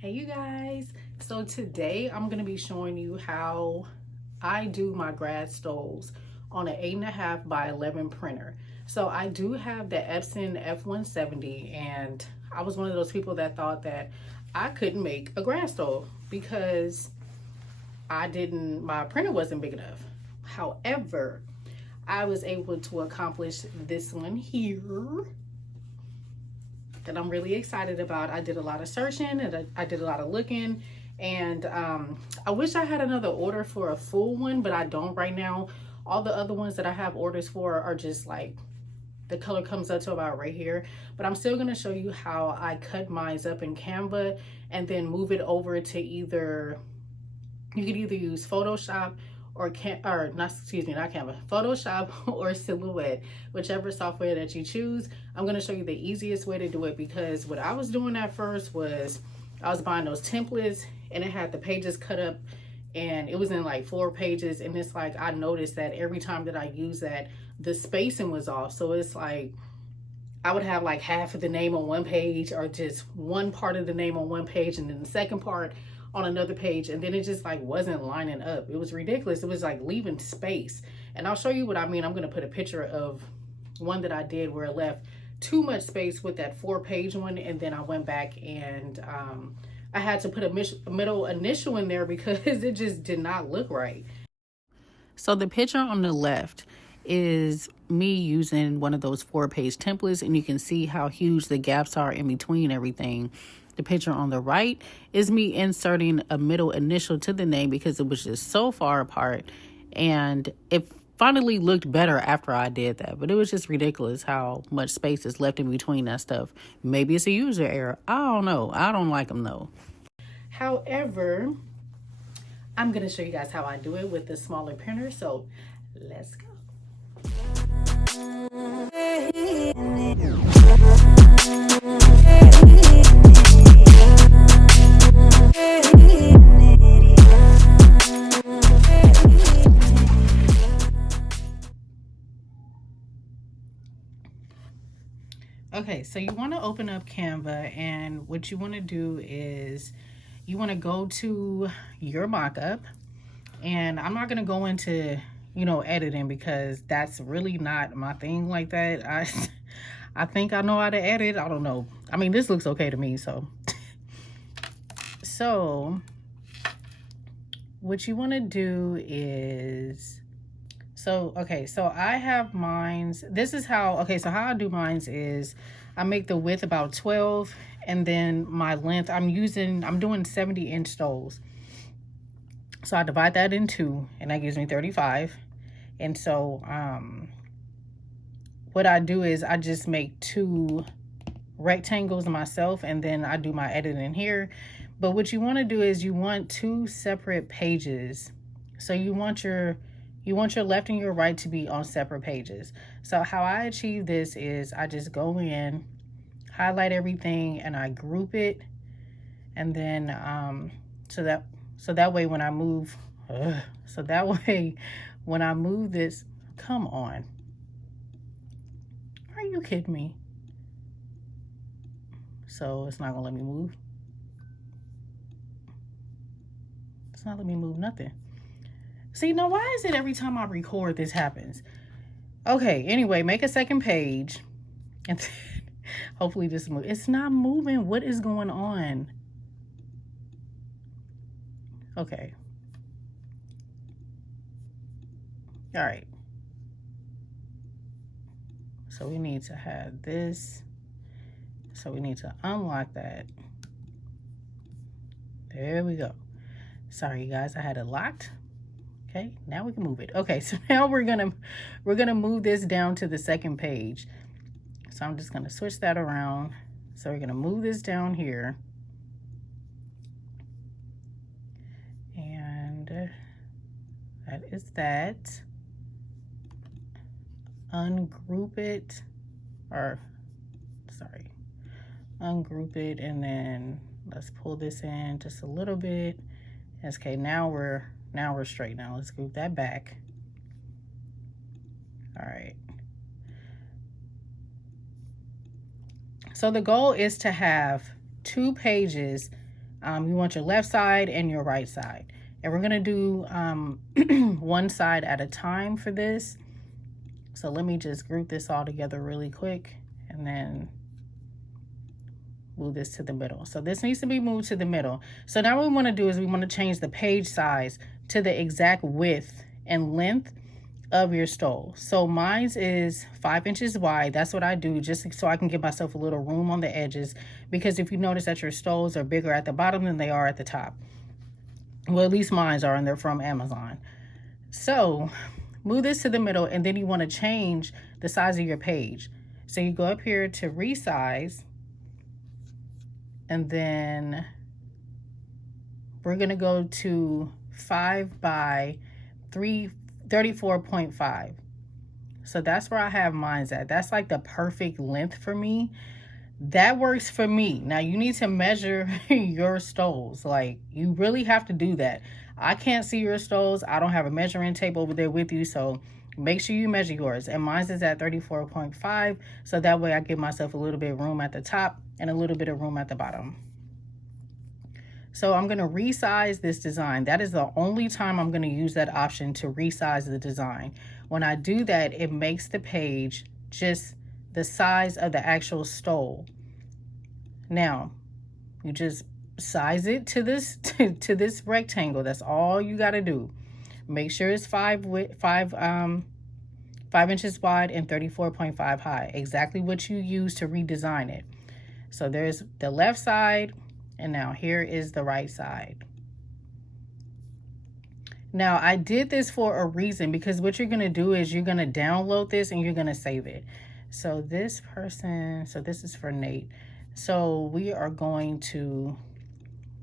Hey you guys, so today I'm going to be showing you how I do my grad stoles on an 8.5 by 11 printer. So I do have the Epson F170, and I was one of those people that thought that I couldn't make a grad stole because my printer wasn't big enough. However, I was able to accomplish this one here that I'm really excited about. I did a lot of searching and I did a lot of looking, and I wish I had another order for a full one, but I don't right now. All the other ones that I have orders for are just like the color comes up to about right here, but I'm still going to show you how I cut mine up in Canva and then move it over to you could either use Photoshop or not Canva, Photoshop or Silhouette, whichever software that you choose. I'm going to show you the easiest way to do it, because what I was doing at first was I was buying those templates and it had the pages cut up and it was in like 4 pages, and it's like I noticed that every time that I use that, the spacing was off. So it's like I would have like half of the name on one page, or just one part of the name on one page and then the second part on another page, and then it just like wasn't lining up. It was ridiculous. It was like leaving space. And I'll show you what I mean. I'm going to put a picture of one that I did where it left too much space with that 4-page one, and then I went back and I had to put a middle initial in there because it just did not look right. So the picture on the left is me using one of those 4-page templates, and you can see how huge the gaps are in between everything. The picture on the right is me inserting a middle initial to the name because it was just so far apart, and it finally looked better after I did that. But it was just ridiculous how much space is left in between that stuff. Maybe it's a user error. I don't know. I don't like them though. However, I'm going to show you guys how I do it with the smaller printer. So let's go. Okay, so you want to open up Canva, and what you want to do is you want to go to your mockup, and I'm not going to go into, editing, because that's really not my thing like that. I think I know how to edit. I don't know. I mean, this looks okay to me, so. So what you want to do is, so I have mines. This is how, so how I do mines is I make the width about 12, and then my length, I'm doing 70-inch stoles. So I divide that in 2, and that gives me 35. And so what I do is I just make 2 rectangles myself, and then I do my editing here. But what you want to do is you want 2 separate pages. So you want your left and your right to be on separate pages. So how I achieve this is I just go in, highlight everything, and I group it, and then so that way when I move this, come on, are you kidding me? So it's not gonna let me move. It's not letting me move nothing. See, now why is it every time I record this happens? Okay, anyway, make a second page, and hopefully this moves. It's not moving. What is going on? Okay. All right. So we need to have this. So we need to unlock that. There we go. Sorry, you guys, I had it locked. Okay, now we can move it. Okay, so now we're gonna move this down to the second page. So I'm just gonna switch that around. So we're gonna move this down here. And that is that. Ungroup it, ungroup it, and then let's pull this in just a little bit. Okay, now we're straight. Now let's group that back. All right. So the goal is to have 2 pages You want your left side and your right side. And we're gonna do one side at a time for this. So let me just group this all together really quick and then move this to the middle. So this needs to be moved to the middle. So now what we want to do is we want to change the page size to the exact width and length of your stole. So mine's is 5 inches wide. That's what I do, just so I can give myself a little room on the edges, because if you notice that your stoles are bigger at the bottom than they are at the top. Well, at least mine's are, and they're from Amazon. So move this to the middle, and then you want to change the size of your page. So you go up here to resize, and then we're gonna go to 5 by 34.5. So that's where I have mine's at. That's like the perfect length for me. That works for me. Now you need to measure your stoles. Like, you really have to do that. I can't see your stoles. I don't have a measuring tape over there with you, so make sure you measure yours. And mine's is at 34.5, so that way I give myself a little bit of room at the top and a little bit of room at the bottom. So I'm going to resize this design. That is the only time I'm going to use that option, to resize the design. When I do that, it makes the page just the size of the actual stole. Now, you just size it to this to this rectangle. That's all you got to do. Make sure it's 5 inches wide and 34.5 high. Exactly what you use to redesign it. So there's the left side, and now here is the right side. Now I did this for a reason, because what you're going to do is you're going to download this and you're going to save it. So this person, so this is for Nate. So we are going to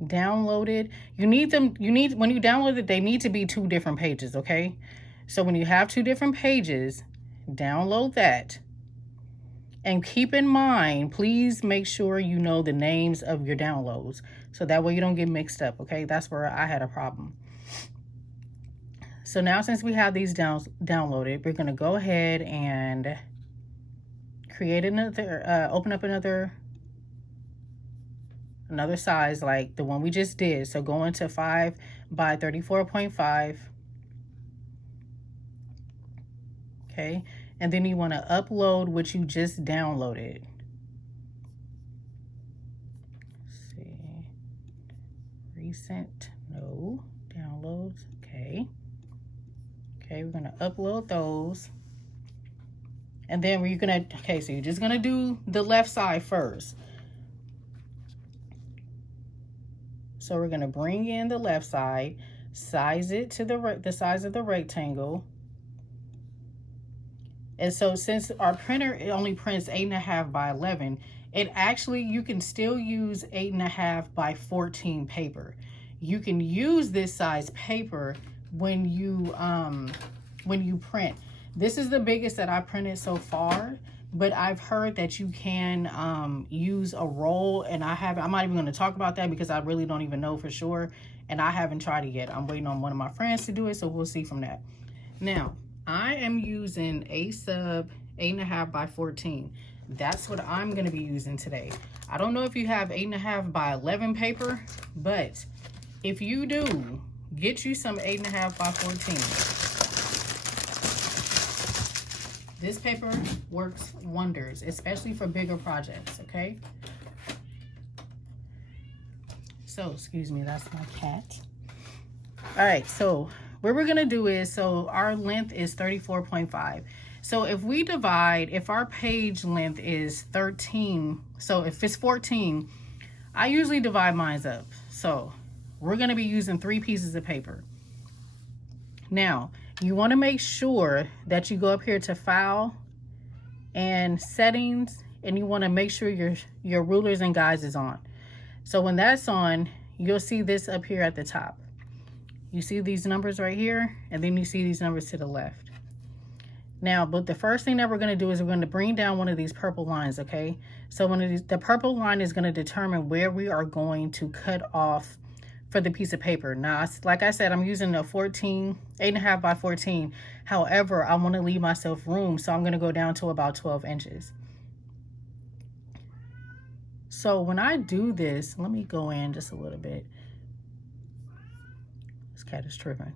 download it. When you download it, they need to be 2 different pages, okay? So when you have 2 different pages, download that. And keep in mind, please make sure you know the names of your downloads, so that way you don't get mixed up, okay? That's where I had a problem. So now, since we have these downloaded, we're going to go ahead and create another, open up another size like the one we just did. So go into 5 by 34.5. Okay. And then you want to upload what you just downloaded. Let's see. Recent. No. Downloads. Okay. Okay, we're going to upload those. And then we're going to, okay, so you're just going to do the left side first. So we're going to bring in the left side, size it to the size of the rectangle. And so since our printer, it only prints 8.5 by 11, it actually, you can still use 8.5 by 14 paper. You can use this size paper when you print. This is the biggest that I printed so far, but I've heard that you can use a roll, and I'm not even going to talk about that because I really don't even know for sure, and I haven't tried it yet. I'm waiting on one of my friends to do it, so we'll see from that. Now, I am using a sub 8.5 by 14. That's what I'm going to be using today. I don't know if you have 8.5 by 11 paper, but if you do, get you some 8.5 by 14. This paper works wonders, especially for bigger projects, okay? So, excuse me, that's my cat. All right, so what we're gonna do is, so our length is 34.5. So if our page length is 13, so if it's 14, I usually divide mine up. So we're gonna be using 3 pieces of paper. Now, you want to make sure that you go up here to File and Settings, and you want to make sure your rulers and guides is on. So when that's on, you'll see this up here at the top. You see these numbers right here, and then you see these numbers to the left. Now, but the first thing that we're going to do is we're going to bring down one of these purple lines, okay? So the purple line is going to determine where we are going to cut off for the piece of paper. Now, like I said, I'm using a 8.5 by 14. However, I want to leave myself room, so I'm going to go down to about 12 inches. So when I do this, let me go in just a little bit. This cat is tripping.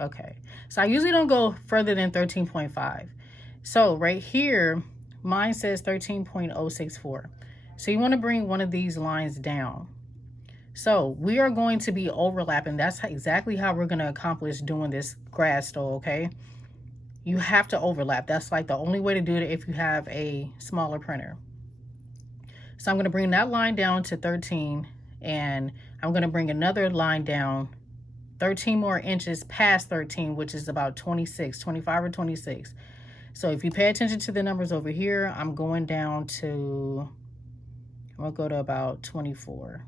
Okay, so I usually don't go further than 13.5. So right here, mine says 13.064. So you want to bring one of these lines down. So we are going to be overlapping. That's exactly how we're going to accomplish doing this grad stole, okay? You have to overlap. That's like the only way to do it if you have a smaller printer. So I'm going to bring that line down to 13, and I'm going to bring another line down 13 more inches past 13, which is about 26, 25 or 26. So if you pay attention to the numbers over here, I'm going down to, I'm going to go to about 24.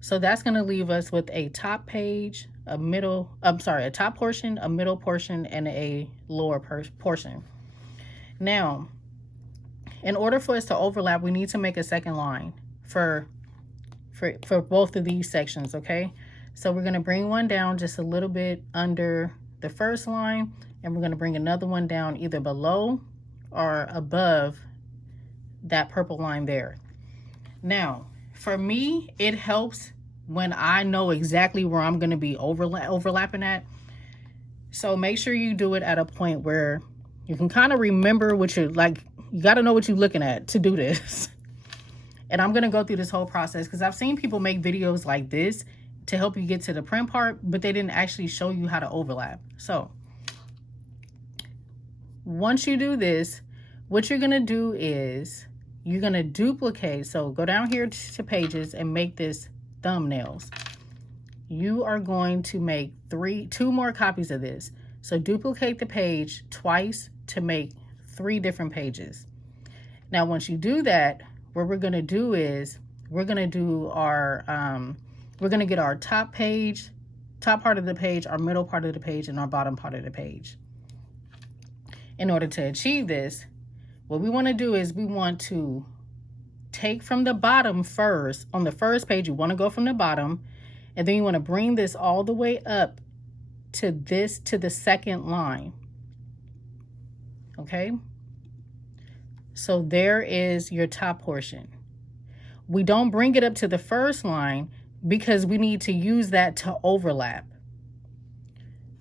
So that's going to leave us with a top page, a top portion, a middle portion, and a lower portion. Now, in order for us to overlap, we need to make a second line for both of these sections, okay? So we're going to bring one down just a little bit under the first line, and we're going to bring another one down either below or above that purple line there. Now, for me, it helps when I know exactly where I'm going to be overlapping at. So make sure you do it at a point where you can kind of remember what you're like. You got to know what you're looking at to do this. And I'm going to go through this whole process because I've seen people make videos like this to help you get to the print part, but they didn't actually show you how to overlap. So once you do this, what you're going to do is you're going to duplicate. So go down here to pages and make this thumbnails. You are going to make two more copies of this. So duplicate the page twice to make 3 different pages. Now, once you do that, what we're going to do is we're going to do our, we're going to get our top part of the page, our middle part of the page, and our bottom part of the page. In order to achieve this, what we want to do is we want to take from the bottom first. On the first page, you want to go from the bottom, and then you want to bring this all the way up to the second line. Okay? So there is your top portion. We don't bring it up to the first line because we need to use that to overlap.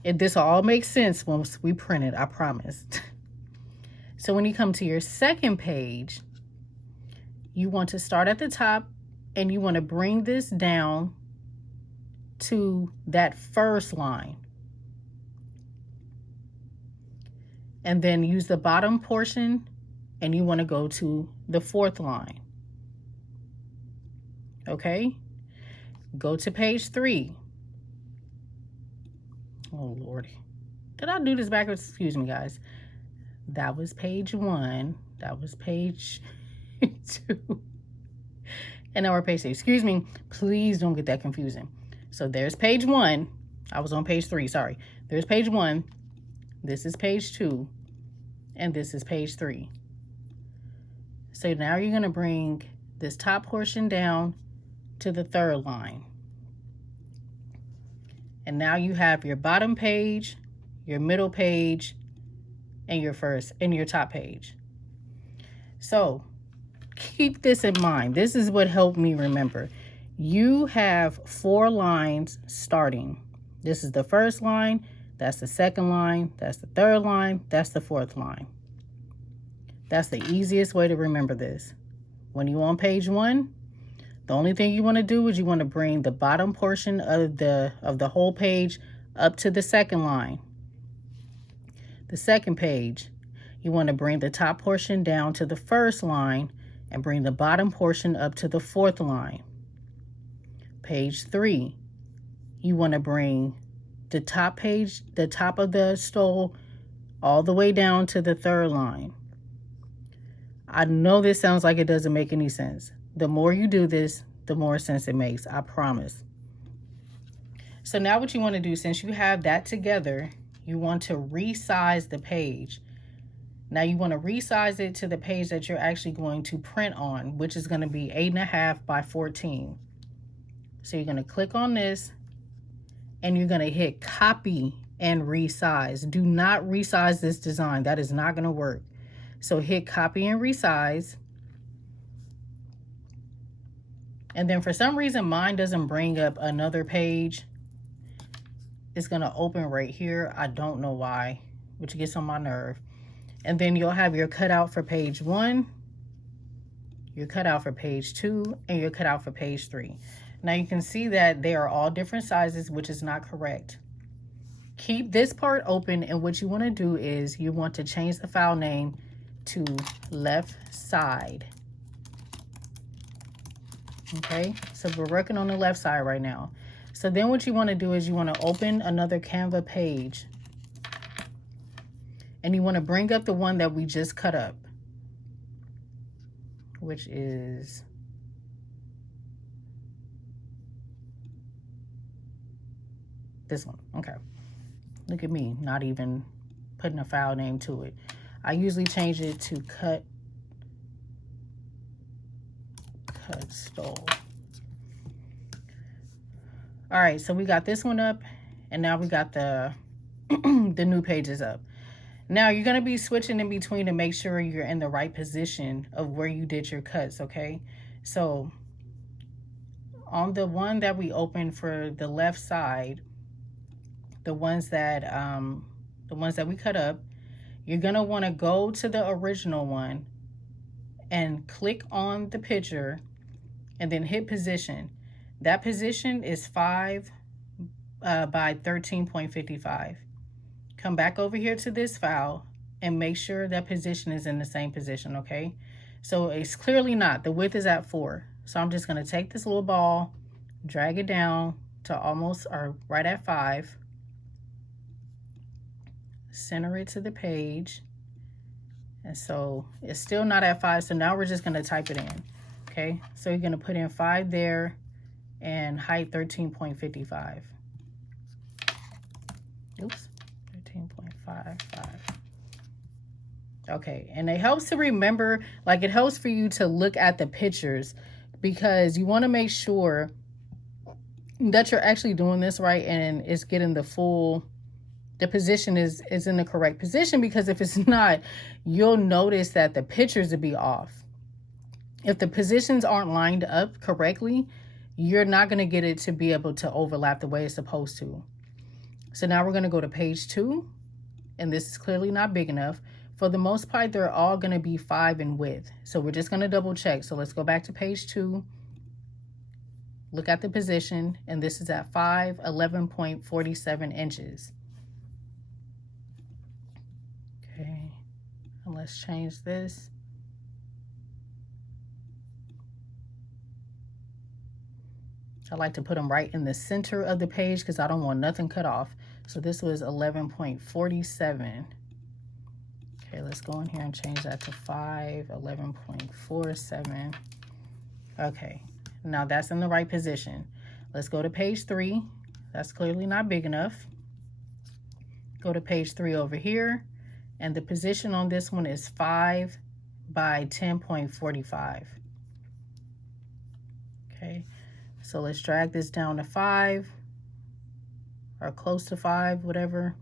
This all makes sense once we print it, I promise. So when you come to your second page, you want to start at the top and you want to bring this down to that first line. And then use the bottom portion and you want to go to the fourth line. Okay? Go to page 3. Oh, Lordy. Did I do this backwards? Excuse me, guys. That was page 1. That was page 2. And now we're page 3. Excuse me. Please don't get that confusing. So there's page 1. I was on page 3. Sorry. There's page 1. This is page 2. And this is page 3. So now you're going to bring this top portion down to the third line. And now you have your bottom page, your middle page, and your top page. So keep this in mind. This is what helped me remember. You have 4 lines starting. This is the first line, that's the second line, that's the third line, that's the fourth line. That's the easiest way to remember this. When you're on page 1, the only thing you want to do is you want to bring the bottom portion of the whole page up to the second line. The second page, you want to bring the top portion down to the first line and bring the bottom portion up to the fourth line. Page 3, you want to bring the top of the stole all the way down to the third line. I know this sounds like it doesn't make any sense. The more you do this, the more sense it makes, I promise. So now what you want to do, since you have that together, you want to resize the page. Now you want to resize it to the page that you're actually going to print on, which is going to be 8.5 by 14. So you're going to click on this and you're going to hit copy and resize. Do not resize this design. That is not going to work. So hit copy and resize. And then for some reason, mine doesn't bring up another page. It's gonna open right here. I don't know why, which gets on my nerve. And then you'll have your cutout for page 1, your cutout for page 2, and your cutout for page 3. Now you can see that they are all different sizes, which is not correct. Keep this part open, and what you want to do is you want to change the file name to left side. Okay, so we're working on the left side right now. So then what you want to do is you want to open another Canva page, and you want to bring up the one that we just cut up, which is this one. Okay, look at me, not even putting a file name to it. I usually change it to cut stole. All right, so we got this one up, and now we got the the new pages up. Now you're going to be switching in between to make sure you're in the right position of where you did your cuts, okay? So on the one that we opened for the left side, the ones that we cut up, you're going to want to go to the original one and click on the picture and then hit position. That position is 5 by 13.55. Come back over here to this file and make sure that position is in the same position, okay? So it's clearly not. The width is at 4. So I'm just going to take this little ball, drag it down to almost or right at 5. Center it to the page. And so it's still not at 5. So now we're just going to type it in. Okay, so you're going to put in 5 there and height 13.55. Oops, 13.55. Okay, and it helps to remember, like it helps for you to look at the pictures, because you want to make sure that you're actually doing this right and it's getting the position is in the correct position, because if it's not, you'll notice that the pictures will be off. If the positions aren't lined up correctly, you're not going to get it to be able to overlap the way it's supposed to. So now we're going to go to page 2, and this is clearly not big enough. For the most part, they're all going to be 5 in width. So we're just going to double check. So let's go back to page 2. Look at the position, and this is at 5, 11.47 inches. Okay, and let's change this. I like to put them right in the center of the page because I don't want nothing cut off. So this was 11.47. Okay, let's go in here and change that to 5, 11.47. Okay, now that's in the right position. Let's go to page 3. That's clearly not big enough. Go to page 3 over here. And the position on this one is 5 by 10.45. Okay. So let's drag this down to 5 or close to 5, whatever.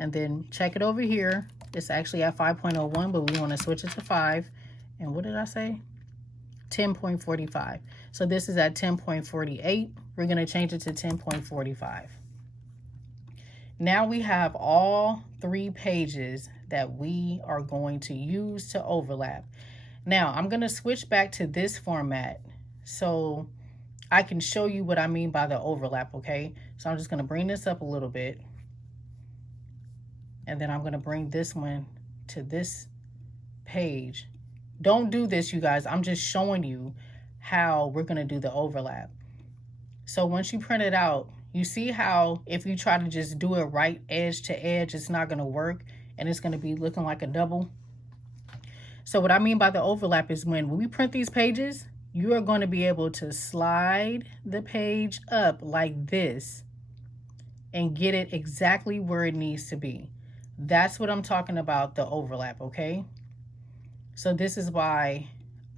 And then check it over here. It's actually at 5.01, but we want to switch it to 5. And what did I say? 10.45. So this is at 10.48. We're going to change it to 10.45. Now we have all 3 pages that we are going to use to overlap. Now I'm going to switch back to this format so I can show you what I mean by the overlap, okay? So I'm just going to bring this up a little bit. And then I'm going to bring this one to this page. Don't do this, you guys. I'm just showing you how we're going to do the overlap. So once you print it out, you see how if you try to just do it right edge to edge, it's not going to work. And it's going to be looking like a double. So what I mean by the overlap is when we print these pages, you are going to be able to slide the page up like this and get it exactly where it needs to be. That's what I'm talking about, the overlap, okay? So this is why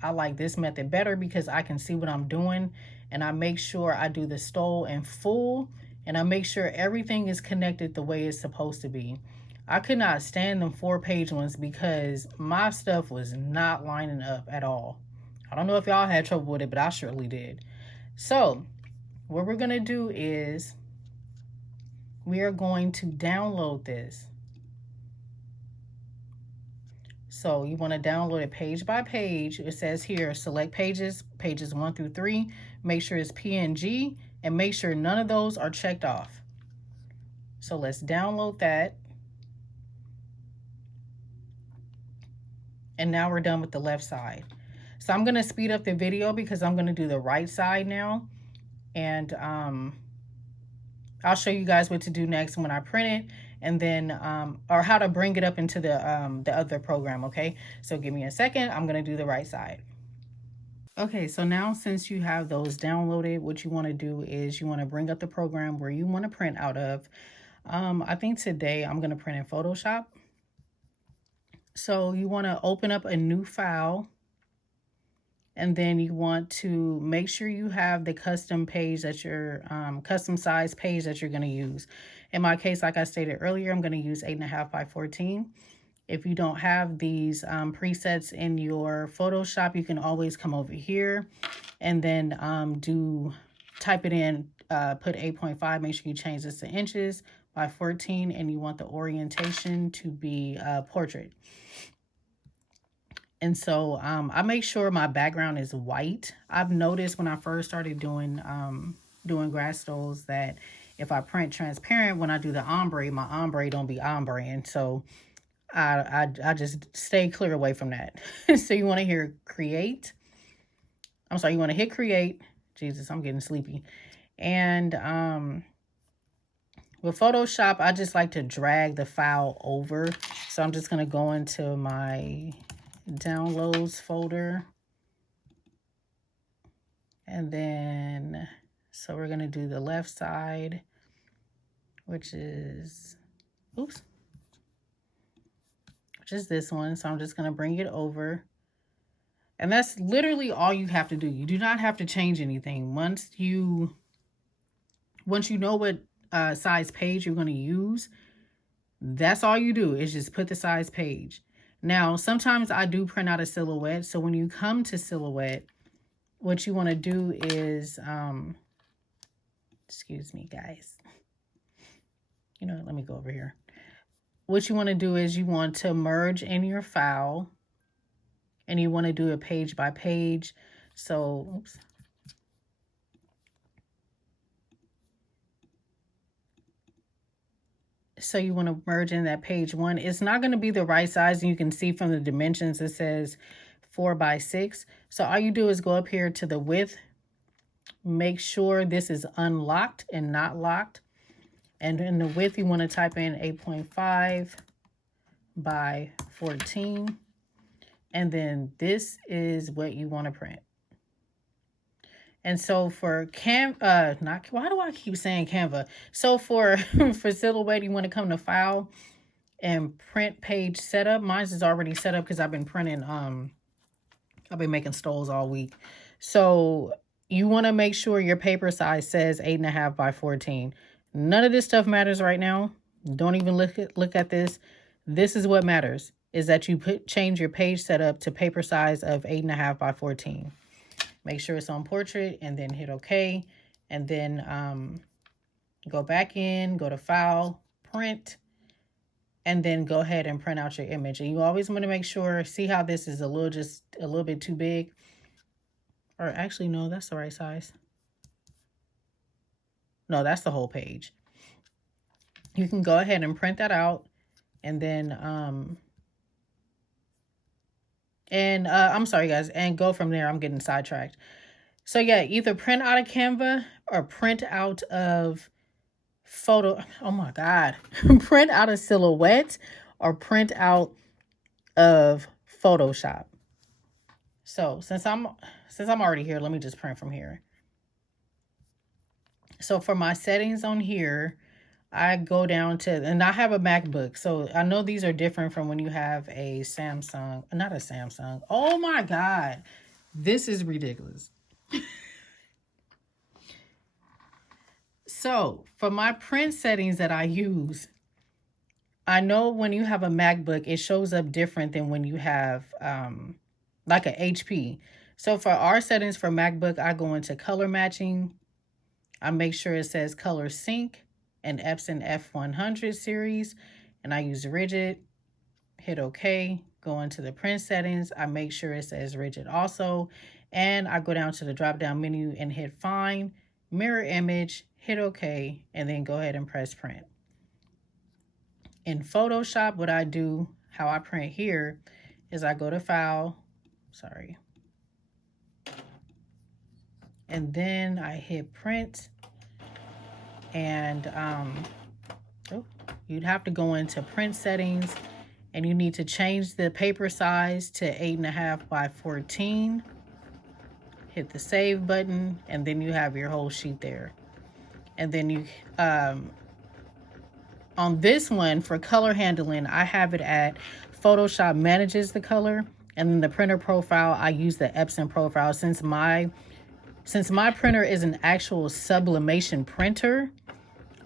I like this method better, because I can see what I'm doing and I make sure I do the stole in full and I make sure everything is connected the way it's supposed to be. I could not stand them 4-page ones because my stuff was not lining up at all. I don't know if y'all had trouble with it, but I surely did. So what we're going to do is we are going to download this. So you want to download it page by page. It says here, select pages 1 through 3. Make sure it's PNG and make sure none of those are checked off. So let's download that. And now we're done with the left side. So I'm going to speed up the video because I'm going to do the right side now. And I'll show you guys what to do next when I print it, and then or how to bring it up into the other program. Okay, so give me a second. I'm going to do the right side. Okay, so now since you have those downloaded, what you want to do is you want to bring up the program where you want to print out of. I think today I'm going to print in Photoshop. So you want to open up a new file, and then you want to make sure you have the custom page that you're custom size page that you're going to use. In my case, like I stated earlier, I'm going to use 8.5 by 14. If you don't have these presets in your Photoshop, you can always come over here and then type it in, put 8.5, make sure you change this to inches by 14, and you want the orientation to be portrait. And so I make sure my background is white. I've noticed when I first started doing grass stoles that if I print transparent, when I do the ombre, my ombre don't be ombre. And so I just stay clear away from that. So you want to hear create. I'm sorry, you want to hit create. Jesus, I'm getting sleepy. And with Photoshop, I just like to drag the file over. So I'm just going to go into my downloads folder, and then so we're going to do the left side, which is this one. So I'm just going to bring it over, and that's literally all you have to do. You do not have to change anything. Once you know what size page you're going to use, that's all you do is just put the size page. Now, sometimes I do print out a silhouette. So when you come to silhouette, what you want to do is, excuse me, guys. You know, let me go over here. What you want to do is you want to merge in your file, and you want to do it page by page. So, oops. So you want to merge in that page 1. It's not going to be the right size. And you can see from the dimensions, it says 4 by 6. So all you do is go up here to the width. Make sure this is unlocked and not locked. And in the width, you want to type in 8.5 by 14. And then this is what you want to print. And so for why do I keep saying Canva? So for silhouette, you want to come to file and print page setup. Mine is already set up because I've been printing, I've been making stoles all week. So you want to make sure your paper size says 8.5 by 14. None of this stuff matters right now. Don't even look at this. This is what matters, is that you change your page setup to paper size of 8.5 by 14. Make sure it's on portrait, and then hit OK. And then go back in, go to file, print, and then go ahead and print out your image. And you always want to make sure, see how this is just a little bit too big. Or actually, no, that's the right size. No, that's the whole page. You can go ahead and print that out, and then I'm sorry guys, and go from there. I'm getting sidetracked. So yeah, either print out of Canva or print out of oh my God, print out of Silhouette or print out of Photoshop. So since I'm already here, let me just print from here. So for my settings on here, I go down to, and I have a MacBook. So I know these are different from when you have a Samsung, not a Samsung. Oh my God, this is ridiculous. So for my print settings that I use, I know when you have a MacBook, it shows up different than when you have like a HP. So for our settings for MacBook, I go into color matching. I make sure it says color sync and Epson F100 series, and I use rigid. Hit OK. Go into the print settings. I make sure it says rigid also, and I go down to the drop down menu and hit find mirror image, hit OK, and then go ahead and press print. In Photoshop, what I do, how I print here, is I go to File, and then I hit Print, and you'd have to go into Print Settings, and you need to change the paper size to 8.5 by 14. Hit the Save button, and then you have your whole sheet there. And then you on this one, for color handling, I have it at Photoshop manages the color, and then the printer profile, I use the Epson profile. Since my printer is an actual sublimation printer,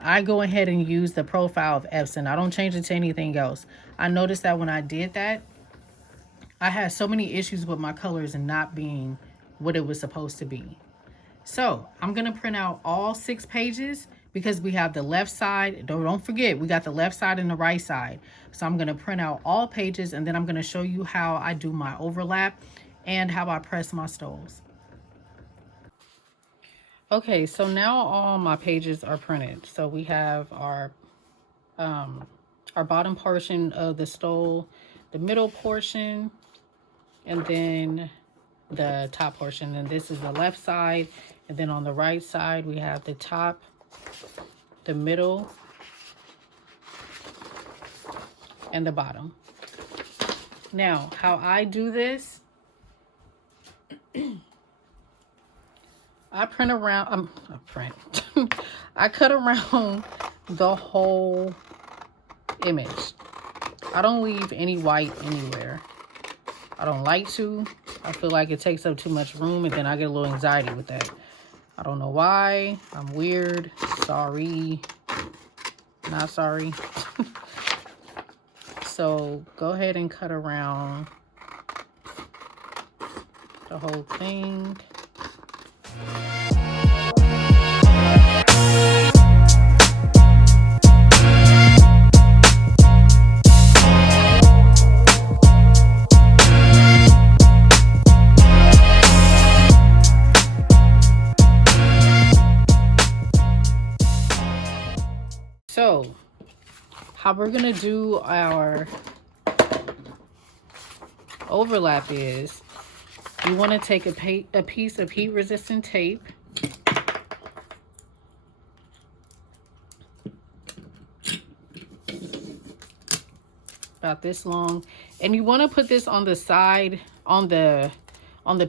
I go ahead and use the profile of Epson. I don't change it to anything else. I noticed that when I did that, I had so many issues with my colors and not being what it was supposed to be. So I'm gonna print out all 6 pages, because we have the left side. Don't forget, we got the left side and the right side. So I'm gonna print out all pages, and then I'm gonna show you how I do my overlap and how I press my stoles. Okay, so now all my pages are printed. So we have our bottom portion of the stole, the middle portion, and then the top portion. And this is the left side. And then on the right side, we have the top, the middle, and the bottom. Now, how I do this, I print around, I cut around the whole image. I don't leave any white anywhere. I don't like to. I feel like it takes up too much room, and then I get a little anxiety with that. I don't know why. I'm weird. Sorry. Not sorry. So go ahead and cut around the whole thing. So, how we're gonna do our overlap is, you want to take a piece of heat resistant tape, about this long, and you want to put this on the side, on the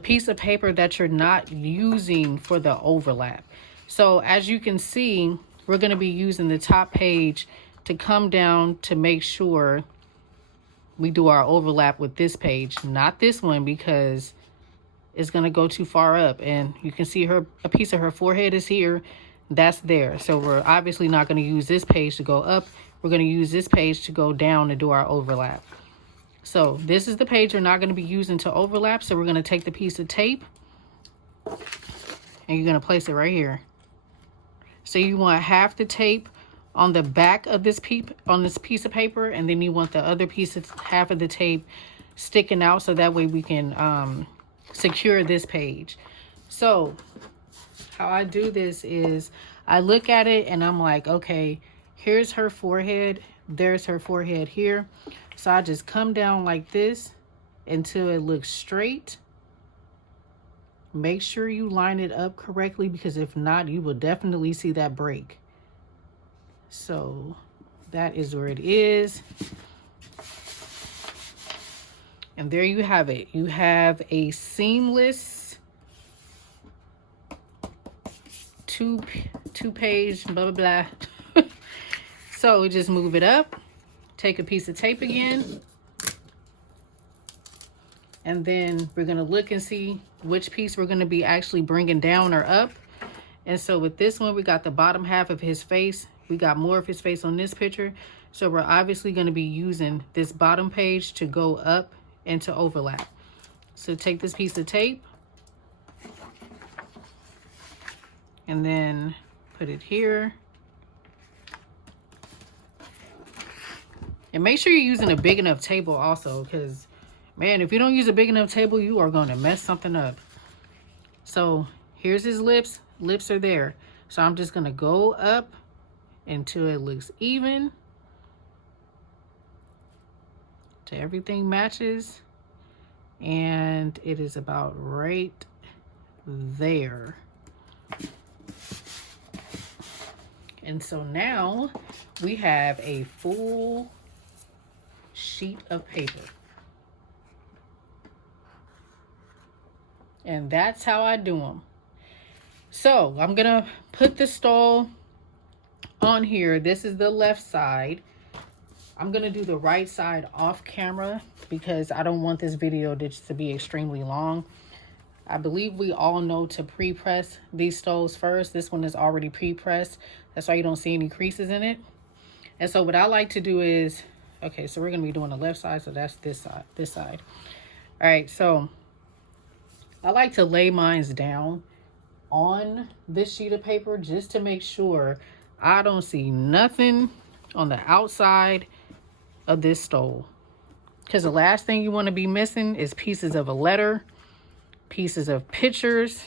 piece of paper that you're not using for the overlap. So as you can see, we're going to be using the top page to come down to make sure we do our overlap with this page, not this one, because it's going to go too far up. And you can see a piece of her forehead is here. That's there. So we're obviously not going to use this page to go up. We're going to use this page to go down to do our overlap. So this is the page we're not going to be using to overlap. So we're going to take the piece of tape and you're going to place it right here. So you want half the tape on the back of this piece of paper, and then you want the other piece of half of the tape sticking out, so that way we can secure this page. So how I do this is I look at it and I'm like, okay, here's her forehead, there's her forehead here. So I just come down like this until it looks straight. Make sure you line it up correctly, because if not, you will definitely see that break. So that is where it is. And there you have it. You have a seamless two page blah, blah, blah. So we just move it up, take a piece of tape again, and then we're going to look and see which piece we're going to be actually bringing down or up. And so with this one, we got the bottom half of his face. We got more of his face on this picture. So we're obviously going to be using this bottom page to go up and to overlap. So take this piece of tape and then put it here. And make sure you're using a big enough table also, because man, if you don't use a big enough table, you are going to mess something up. So here's his lips. Lips are there. So I'm just going to go up until it looks even. Till everything matches. And it is about right there. And so now we have a full sheet of paper. And that's how I do them. So I'm gonna put the stole on here. This is the left side. I'm gonna do the right side off camera because I don't want this video just to be extremely long. I believe we all know to pre-press these stoles first. This one is already pre-pressed. That's why you don't see any creases in it. And so what I like to do is, okay, so we're gonna be doing the left side, so that's this side. All right, so I like to lay mine down on this sheet of paper just to make sure I don't see nothing on the outside of this stole. Because the last thing you want to be missing is pieces of a letter, pieces of pictures,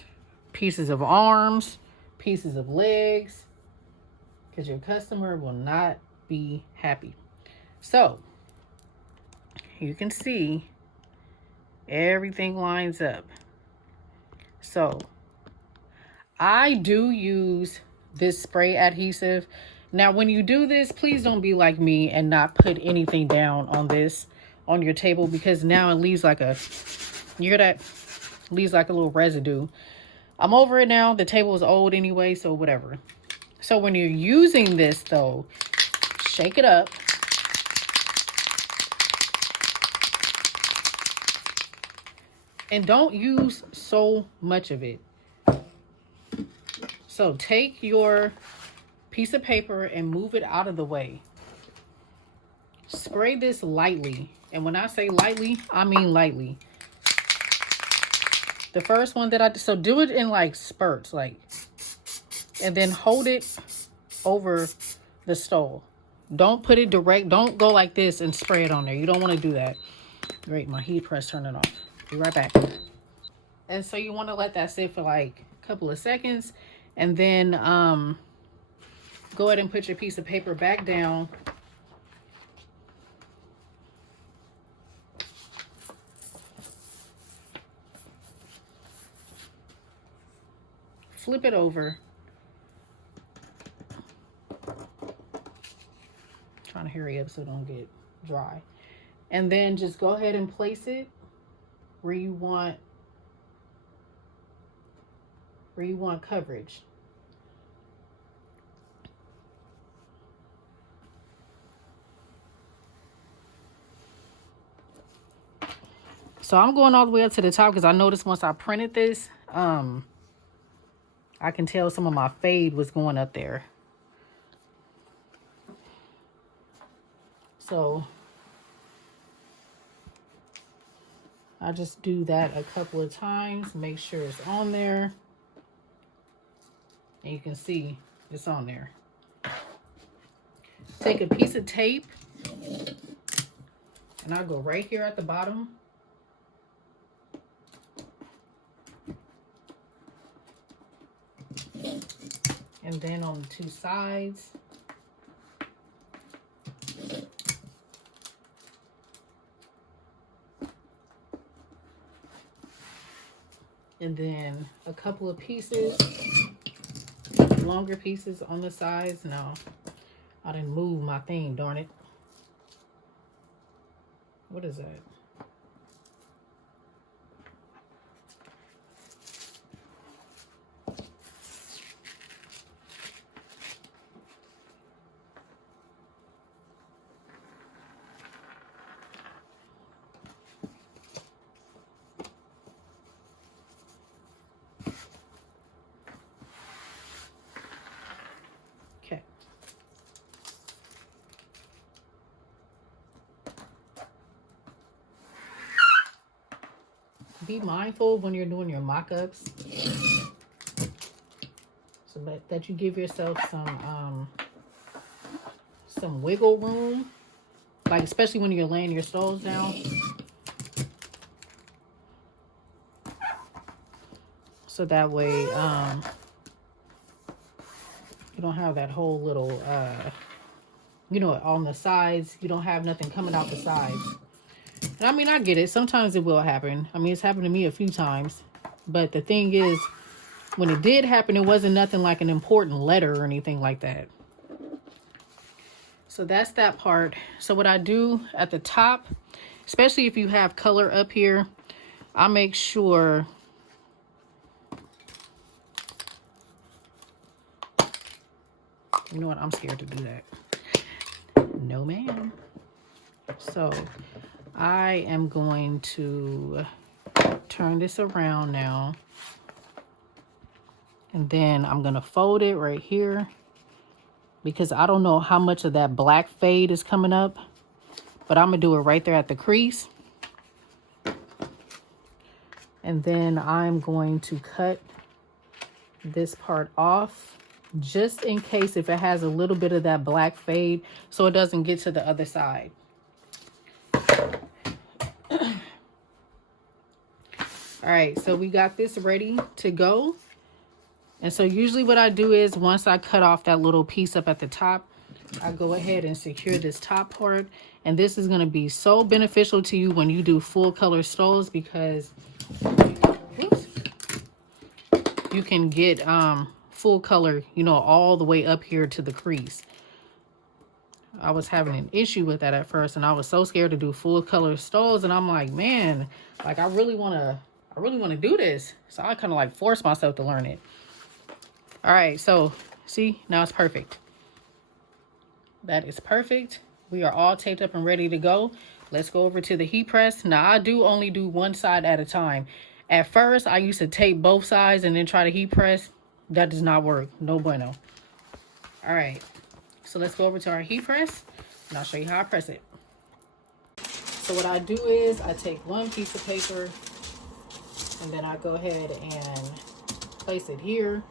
pieces of arms, pieces of legs, because your customer will not be happy. So you can see everything lines up. So I do use this spray adhesive. Now, when you do this, please don't be like me and not put anything down on this, on your table, because now it leaves like a, you hear that? Leaves like a little residue. I'm over it now. The table is old anyway, so whatever. So when you're using this though, shake it up. And don't use so much of it. So take your piece of paper and move it out of the way. Spray this lightly. And when I say lightly, I mean lightly. The first one that I did, so do it in like spurts, like, and then hold it over the stole. Don't put it direct. Don't go like this and spray it on there. You don't want to do that. Great, my heat press turning off. Be right back. And so you want to let that sit for like a couple of seconds. And then go ahead and put your piece of paper back down. Flip it over. Trying to hurry up so it don't get dry. And then just go ahead and place it where you want coverage. So I'm going all the way up to the top because I noticed once I printed this, I can tell some of my fade was going up there. So I just do that a couple of times, make sure it's on there. And you can see it's on there. Take a piece of tape and I'll go right here at the bottom. And then on the two sides. And then a couple of pieces, longer pieces on the sides. No, I didn't move my thing, darn it. What is that? Okay. be mindful when you're doing your mock-ups, so that you give yourself some wiggle room, like especially when you're laying your stoles down. So that way you don't have that whole little you know, on the sides. You don't have nothing coming out the sides. And I mean, I get it. Sometimes it will happen. I mean, it's happened to me a few times. But the thing is, when it did happen, it wasn't nothing like an important letter or anything like that. So that's that part. So what I do at the top, especially if you have color up here, I make sure you know what, I'm scared to do that. No, ma'am. So I am going to turn this around now. And then I'm going to fold it right here, because I don't know how much of that black fade is coming up, but I'm going to do it right there at the crease. And then I'm going to cut this part off, just in case if it has a little bit of that black fade, so it doesn't get to the other side. All right, so we got this ready to go. And so usually what I do is, once I cut off that little piece up at the top, I go ahead and secure this top part. And this is going to be so beneficial to you when you do full color stoles, because oops, you can get full color, you know, all the way up here to the crease. I was having an issue with that at first, and I was so scared to do full color stoles, and I'm like, man, like I really want to do this. So I kind of like forced myself to learn it. All right, so see, now it's perfect. That is perfect. We are all taped up and ready to go. Let's go over to the heat press. Now I do only do one side at a time. At first I used to tape both sides and then try to heat press. That does not work. No bueno. All right, so let's go over to our heat press and I'll show you how I press it. So what I do is I take one piece of paper and then I go ahead and place it here.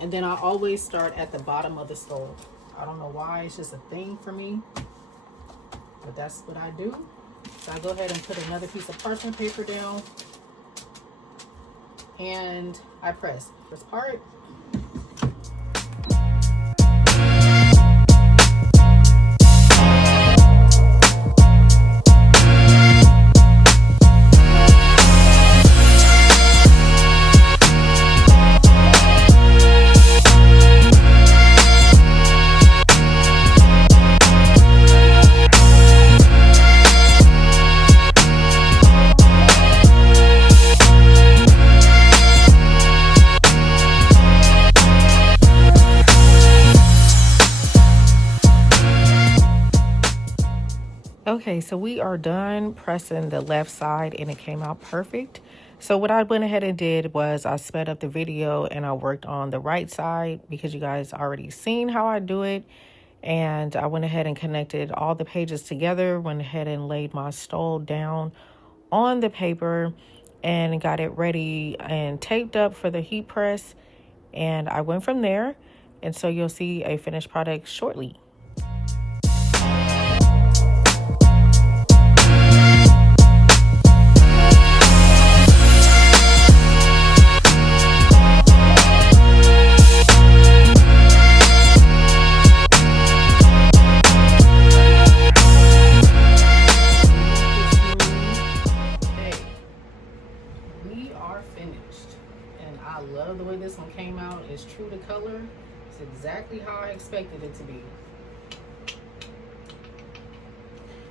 And then I always start at the bottom of the stove. I don't know why, it's just a thing for me, but that's what I do. So I go ahead and put another piece of parchment paper down and I press this part. Okay, so we are done pressing the left side and it came out perfect. So what I went ahead and did was I sped up the video and I worked on the right side, because you guys already seen how I do it. And I went ahead and connected all the pages together, went ahead and laid my stole down on the paper and got it ready and taped up for the heat press. And I went from there. And so you'll see a finished product shortly. Is true to color. It's exactly how I expected it to be.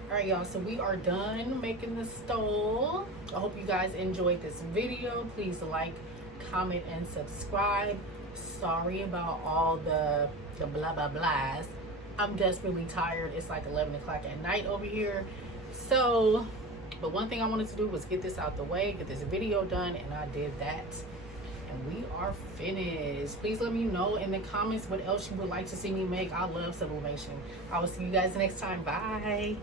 All right, y'all, so we are done making the stole. I hope you guys enjoyed this video. Please like, comment, and subscribe. Sorry about all the blah blah blahs. I'm desperately tired. It's like 11 o'clock at night over here. So, but one thing I wanted to do was get this out the way, get this video done, and I did that. And we are finished. Please let me know in the comments what else you would like to see me make. I love sublimation. I will see you guys next time. Bye.